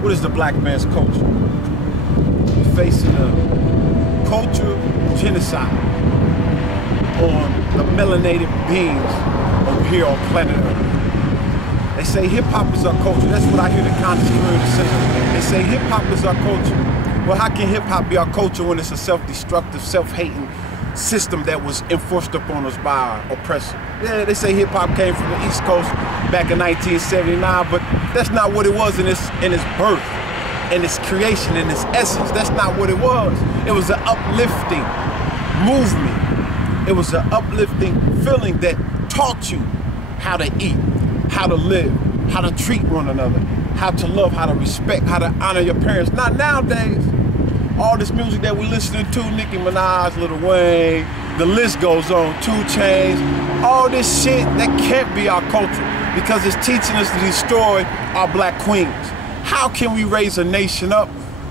What is the black man's culture? We're facing a cultural genocide on the melanated beings over here on planet Earth. They say hip-hop is our culture. That's what I hear the conscious community say. They say hip-hop is our culture. Well, how can hip-hop be our culture when it's a self-destructive, self-hating system that was enforced upon us by our oppressor? Yeah, they say hip-hop came from the East Coast back in 1979, but that's not what it was in its birth, in its creation, in its essence. That's not what it was. It was an uplifting movement. It was an uplifting feeling that taught you how to eat, how to live, how to treat one another, how to love, how to respect, how to honor your parents. Not nowadays. All this music that we're listening to, Nicki Minaj, Lil Wayne, the list goes on, 2 Chainz, all this shit, that can't be our culture because it's teaching us to destroy our black queens. How can we raise a nation up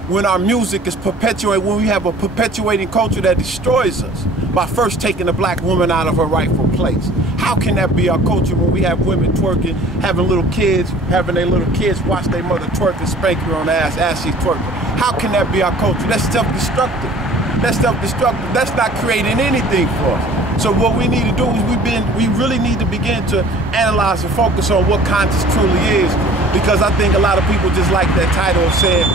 when our music is perpetuating, when we have a perpetuating culture that destroys us by first taking the black woman out of her rightful place? How can that be our culture when we have women twerking, having their little kids watch their mother twerk and spank her on the ass as she's twerking? How can that be our culture? That's self-destructive. That's self-destructive. That's not creating anything for us. So what we need to do is we really need to begin to analyze and focus on what conscious truly is, because I think a lot of people just like that title of saying,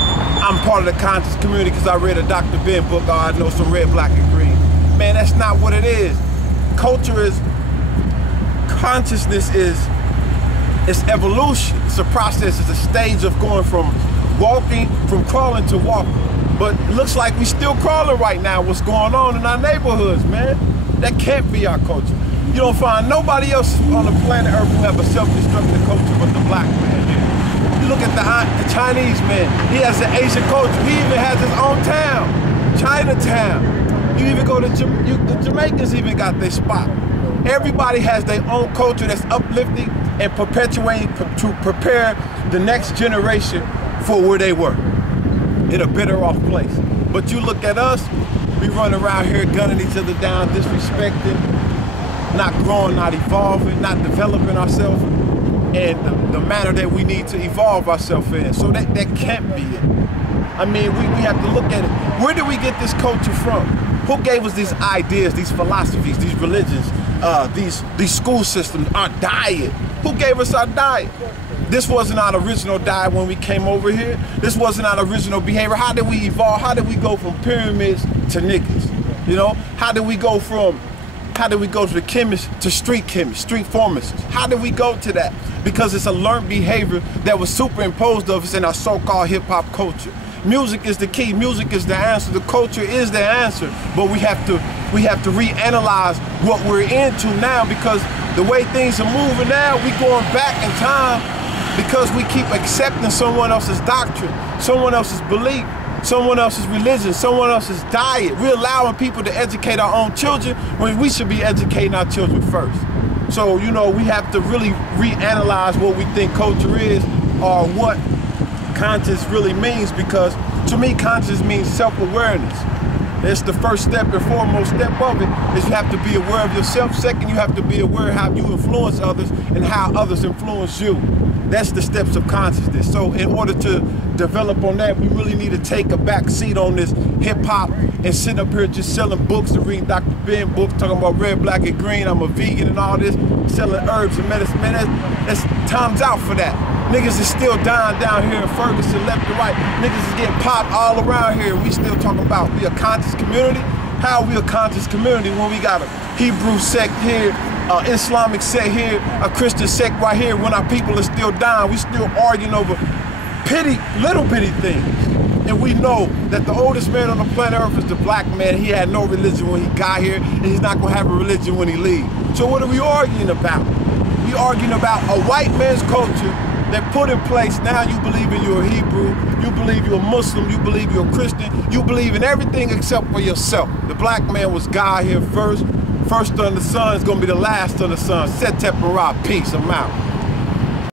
I'm part of the conscious community because I read a Dr. Ben book, or I know some red, black, and green. Man, that's not what it is. Culture is, consciousness is, it's evolution. It's a process, it's a stage of going from crawling to walking. But it looks like we still crawling right now, what's going on in our neighborhoods, man. That can't be our culture. You don't find nobody else on the planet Earth who have a self-destructive culture but the black man. You look at the Chinese man, he has an Asian culture. He even has his own town, Chinatown. You even go to the Jamaicans even got their spot. Everybody has their own culture that's uplifting and perpetuating to prepare the next generation for where they were, in a better off place. But you look at us, we run around here gunning each other down, disrespecting, not growing, not evolving, not developing ourselves in the manner that we need to evolve ourselves in. So that can't be it. I mean, we have to look at it. Where did we get this culture from? Who gave us these ideas, these philosophies, these religions, these school systems, our diet? Who gave us our diet? This wasn't our original diet when we came over here. This wasn't our original behavior. How did we evolve? How did we go from pyramids to niggas? You know, how did we go to the chemist to street chemists, street pharmacists? How did we go to that? Because it's a learned behavior that was superimposed of us in our so-called hip-hop culture. Music is the key. Music is the answer. The culture is the answer. But we have to reanalyze what we're into now, because the way things are moving now, we going back in time because we keep accepting someone else's doctrine, someone else's belief, someone else's religion, someone else's diet. We're allowing people to educate our own children when we should be educating our children first. So, you know, we have to really reanalyze what we think culture is, or what conscious really means, because to me, conscious means self-awareness. That's the first step and foremost step of it, is you have to be aware of yourself. Second, you have to be aware of how you influence others and how others influence you. That's the steps of consciousness. So in order to develop on that, we really need to take a back seat on this hip-hop and sit up here just selling books and reading Dr. Ben books, talking about red, black, and green. I'm a vegan and all this, selling herbs and medicine. Man, that's time's out for that. Niggas is still dying down here in Ferguson, left and right. Niggas is getting popped all around here, and we still talking about we a conscious community? How are we a conscious community when we got a Hebrew sect here, an Islamic sect here, a Christian sect right here, when our people are still dying? We still arguing over little bitty things. And we know that the oldest man on the planet Earth is the black man. He had no religion when he got here, and he's not gonna have a religion when he leaves. So what are we arguing about? We arguing about a white man's culture that put in place. Now you believe in you're a Hebrew, you believe you're a Muslim, you believe you're a Christian, you believe in everything except for yourself. The black man was God here first. First on the sun is gonna be the last on the sun. Set Tep and Rob. Peace, I'm out.